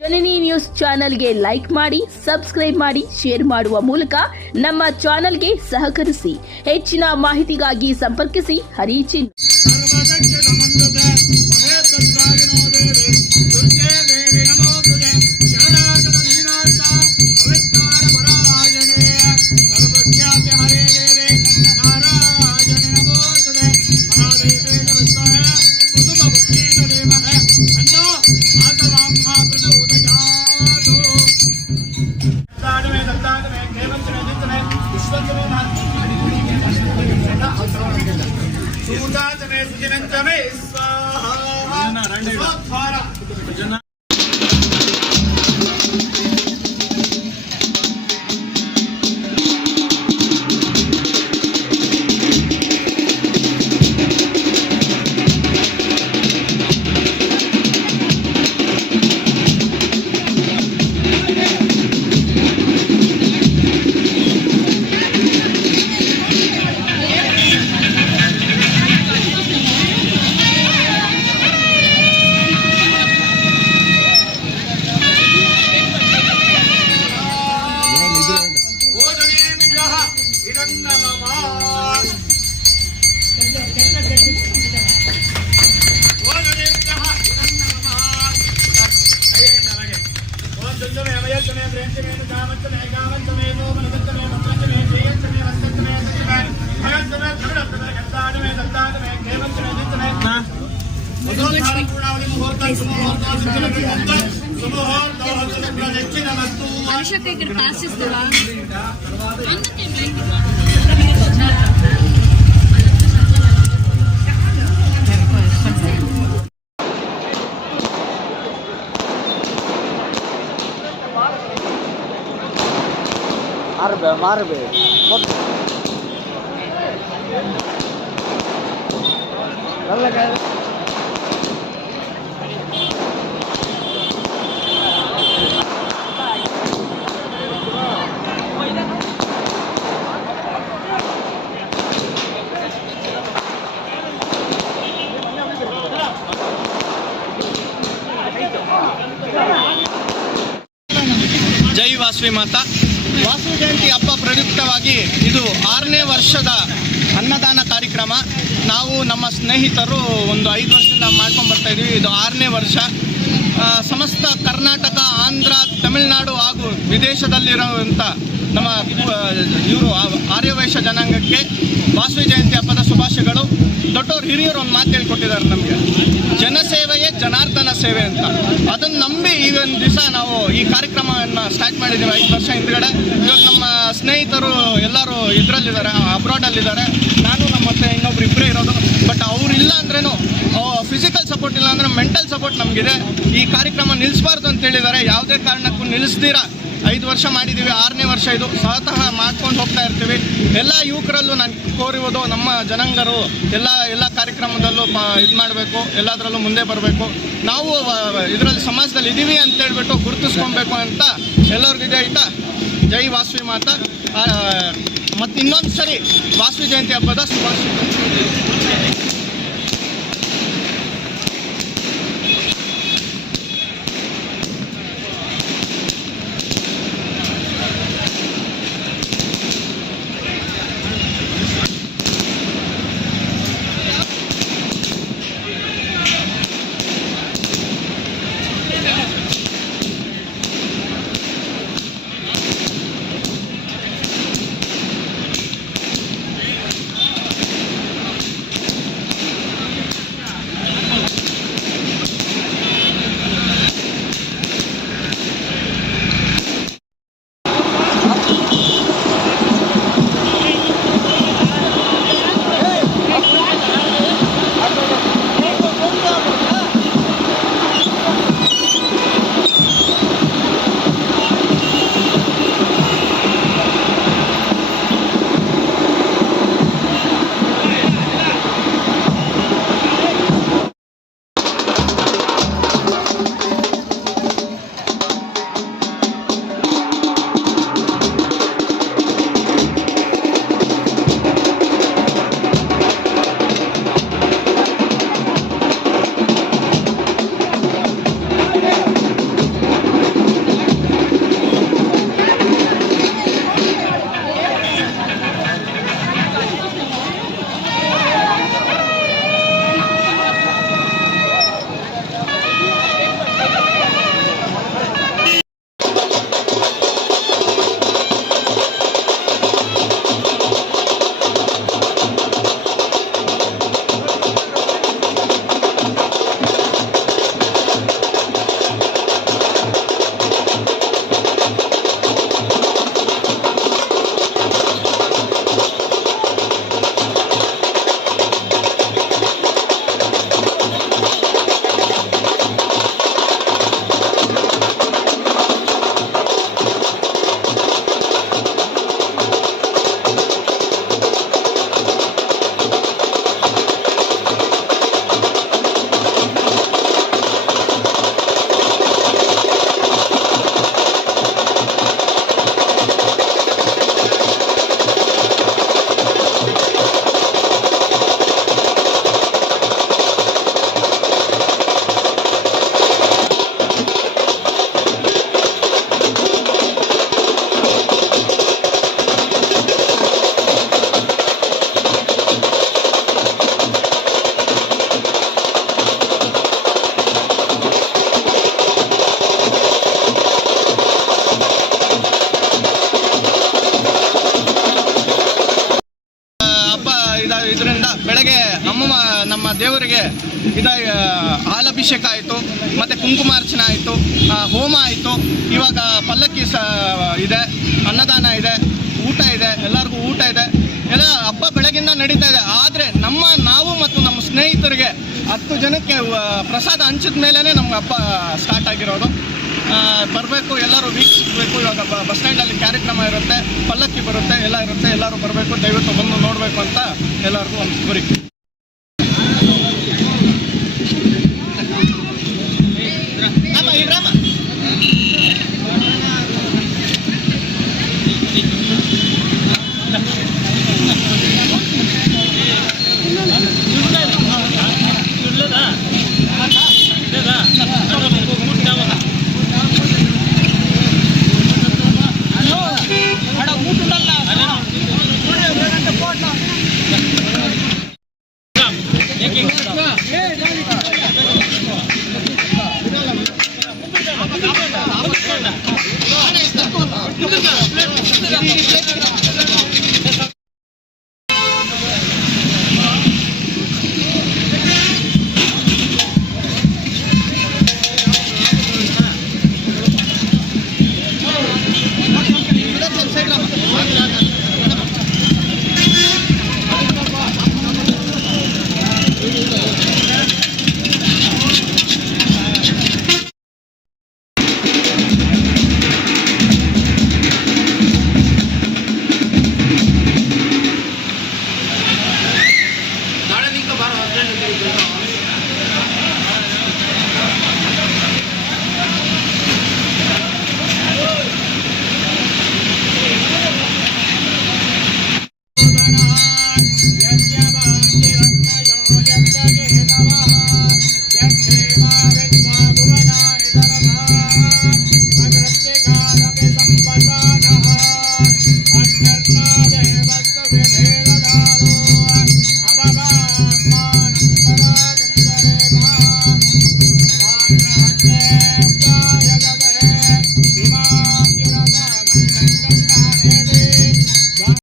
ಜನನಿ news ಚಾನೆಲ್ಗೆ like ಮಾಡಿ, subscribe ಮಾಡಿ, ಶೇರ್ ಮಾಡುವ ಮೂಲಕ ನಮ್ಮ ಚಾನೆಲ್ಗೆ ಸಹಕರಿಸಿ. ಹೆಚ್ಚಿನ ಮಾಹಿತಿಗಾಗಿ ಸಂಪರ್ಕಿಸಿ ಹರಿಚಿನ್. मारबे ಜೈ ವಾಸವಿ ಮಾತಾ. ವಾಸವಿ ಜಯಂತಿ ಹಬ್ಬ ಪ್ರಯುಕ್ತವಾಗಿ ಇದು 6ನೇ ವರ್ಷದ ಅನ್ನದಾನ ಕಾರ್ಯಕ್ರಮ. ನಾವು ನಮ್ಮ ಸ್ನೇಹಿತರು ಒಂದು 5 ವರ್ಷದಿಂದ ಮಾಡ್ಕೊಂಡು ಬರ್ತಾ ಇದ್ದೀವಿ. ಇದು 6ನೇ ವರ್ಷ. ಸಮಸ್ತ ಕರ್ನಾಟಕ, ಆಂಧ್ರ, ತಮಿಳುನಾಡು ಹಾಗೂ ವಿದೇಶದಲ್ಲಿರುವಂಥ ನಮ್ಮ ಇವರು ಆರ್ಯವೈಶ್ಯ ಜನಾಂಗಕ್ಕೆ ವಾಸವಿ ಜಯಂತಿ ಹಬ್ಬದ ಶುಭಾಶಯಗಳು. ದೊಡ್ಡವರು ಹಿರಿಯರು ಒಂದು ಮಾತು ಹೇಳ್ಕೊಟ್ಟಿದ್ದಾರೆ ನಮಗೆ, ಜನಸೇವೆಯೇ ಜನಾರ್ದನ ಸೇವೆ ಅಂತ. ಅದನ್ನು ನಂಬಿ ಈ ಒಂದು ದಿವಸ ನಾವು ಈ ಕಾರ್ಯಕ್ರಮವನ್ನು ಸ್ಟಾರ್ಟ್ ಮಾಡಿದ್ದೀವಿ 5 ವರ್ಷ ಹಿಂದ್ಗಡೆ. ಇವಾಗ ನಮ್ಮ ಸ್ನೇಹಿತರು ಎಲ್ಲರೂ ಇದರಲ್ಲಿದ್ದಾರೆ, ಅಬ್ರಾಡಲ್ಲಿದ್ದಾರೆ. ನಾನು ನಮ್ಮ ಮತ್ತೆ ಇನ್ನೊಬ್ರು ಇಬ್ಬರೇ ಇರೋದು. ಬಟ್ ಅವರಿಲ್ಲ ಅಂದ್ರೇನು, ಫಿಸಿಕಲ್ ಸಪೋರ್ಟ್ ಇಲ್ಲ ಅಂದರೆ ಮೆಂಟಲ್ ಸಪೋರ್ಟ್ ನಮಗಿದೆ. ಈ ಕಾರ್ಯಕ್ರಮ ನಿಲ್ಲಿಸಬಾರ್ದು ಅಂತ ಹೇಳಿದ್ದಾರೆ. ಯಾವುದೇ ಕಾರಣಕ್ಕೂ ನಿಲ್ಲಿಸ್ತೀರಾ 5 ವರ್ಷ ಮಾಡಿದ್ದೀವಿ, 6ನೇ ವರ್ಷ ಇದು. ಸತತ ಮಾಡ್ಕೊಂಡು ಹೋಗ್ತಾ ಇರ್ತೀವಿ. ಎಲ್ಲ ಯುವಕರಲ್ಲೂ ನಾನು ಕೋರುವುದು, ನಮ್ಮ ಜನಾಂಗರು ಎಲ್ಲ ಕಾರ್ಯಕ್ರಮದಲ್ಲೂ ಇದು ಮಾಡಬೇಕು, ಎಲ್ಲದರಲ್ಲೂ ಮುಂದೆ ಬರಬೇಕು. ನಾವು ಇದರಲ್ಲಿ ಸಮಾಜದಲ್ಲಿ ಇದ್ದೀವಿ ಅಂತ ಹೇಳ್ಬಿಟ್ಟು ಗುರುತಿಸ್ಕೊಬೇಕು ಅಂತ ಎಲ್ಲರಿಗೂ ಇದೆ ಆಯಿತಾ. ಜೈ ವಾಸವಿ ಮಾತಾ. ಮತ್ತು ಇನ್ನೊಂದು ಸರಿ ವಾಸವಿ ಜಯಂತಿ ಹಬ್ಬದ ಶುಭಾಶಯ. ದೇವರಿಗೆ ಹಾಲಭಿಷೇಕ ಆಯಿತು, ಮತ್ತು ಕುಂಕುಮಾರ್ಚನೆ ಆಯಿತು, ಹೋಮ ಆಯಿತು. ಇವಾಗ ಪಲ್ಲಕ್ಕಿ ಇದೆ, ಅನ್ನದಾನ ಇದೆ, ಊಟ ಇದೆ, ಎಲ್ಲರಿಗೂ ಊಟ ಇದೆ. ಎಲ್ಲ ಹಬ್ಬ ಬೆಳಗಿಂದ ನಡೀತಾ ಇದೆ. ಆದರೆ ನಾವು ಮತ್ತು ನಮ್ಮ ಸ್ನೇಹಿತರಿಗೆ 10 ಜನಕ್ಕೆ ಪ್ರಸಾದ ಹಂಚಿದ ಮೇಲೇ ನಮ್ಗೆ ಹಬ್ಬ ಸ್ಟಾರ್ಟ್ ಆಗಿರೋದು. ಬರಬೇಕು, ಎಲ್ಲರೂ ವೀಕ್ಷಿಸಬೇಕು. ಇವಾಗ ಬಸ್ ಸ್ಟ್ಯಾಂಡಲ್ಲಿ ಕಾರ್ಯಕ್ರಮ ಇರುತ್ತೆ, ಪಲ್ಲಕ್ಕಿ ಬರುತ್ತೆ, ಎಲ್ಲ ಇರುತ್ತೆ. ಎಲ್ಲರೂ ಬರಬೇಕು, ದಯವಿಟ್ಟು ಬಂದು ನೋಡಬೇಕು ಅಂತ ಎಲ್ಲರಿಗೂ ಒಂದು ಕೋರಿಕೆ. Bye.